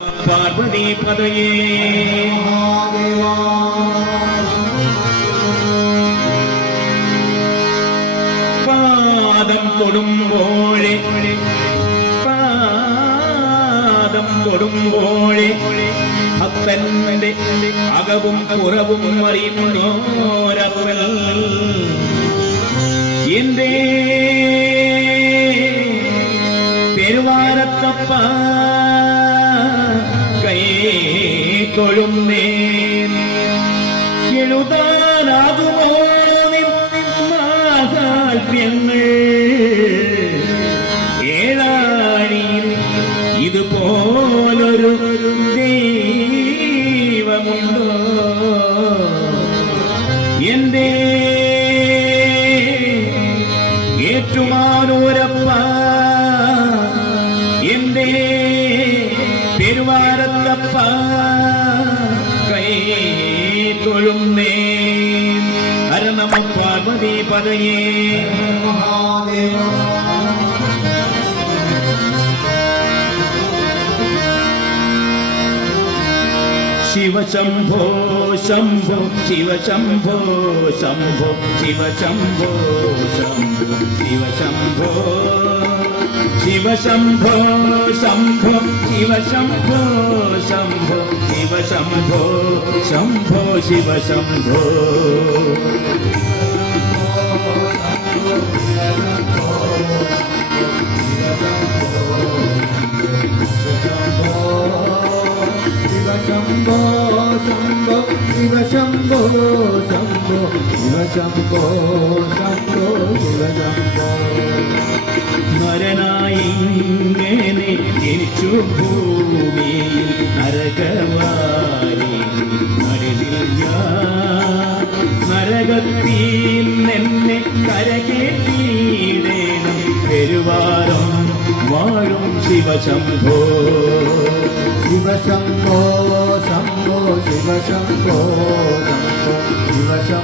പാർവതി പദയേ പാദം തൊടുമ്പോഴേ ഭക്തന്റെ അകവും പുറവും അറിയുന്നോരവൽ എന്റെ പെരുവാരത്തപ്പ കൈ തൊഴുന്നേൻ എഴുതാനാകുമോ മാഹാത്മ്യങ്ങൾ ഏഴാഴിയിൽ ഇതുപോലൊരു ദൈവമുണ്ടോ എന്റെ ഏറ്റുമാനൂരപ്പ എന്റെ പെരുവാരത്തപ്പ കൈ തൊഴുന്നേ ഹരനമ പാർവതി പദയേ ശിവശംഭോ ശംഭോ ശിവശംഭോ ശംഭോ ശിവശംഭോ ശംഭോ ശിവശംഭോ ശിവശംഭോ ശംഭോ ശിവശംഭോ ശംഭോ ശിവശംഭോ ശംഭോ ശിവശംഭോ ശംഭോ ശംഭോ ശിവശംഭോ ശംഭോ ശിവശംഭോ ശംഭോ ശിവശംഭോ നരനായിങ്ങനെ ജനിച്ചു ഭൂമിയിൽ നരകവാരി നടുവിൽ ഞാൻ നരകത്തിൽ എന്നെ കരകേറ്റിയിടേണം പെരുവാരം വാഴും ശിവശംഭോ ശിവശംഭോ ശംഭോ ശിവശംഭോ ശംഭോ ശിവശംഭോ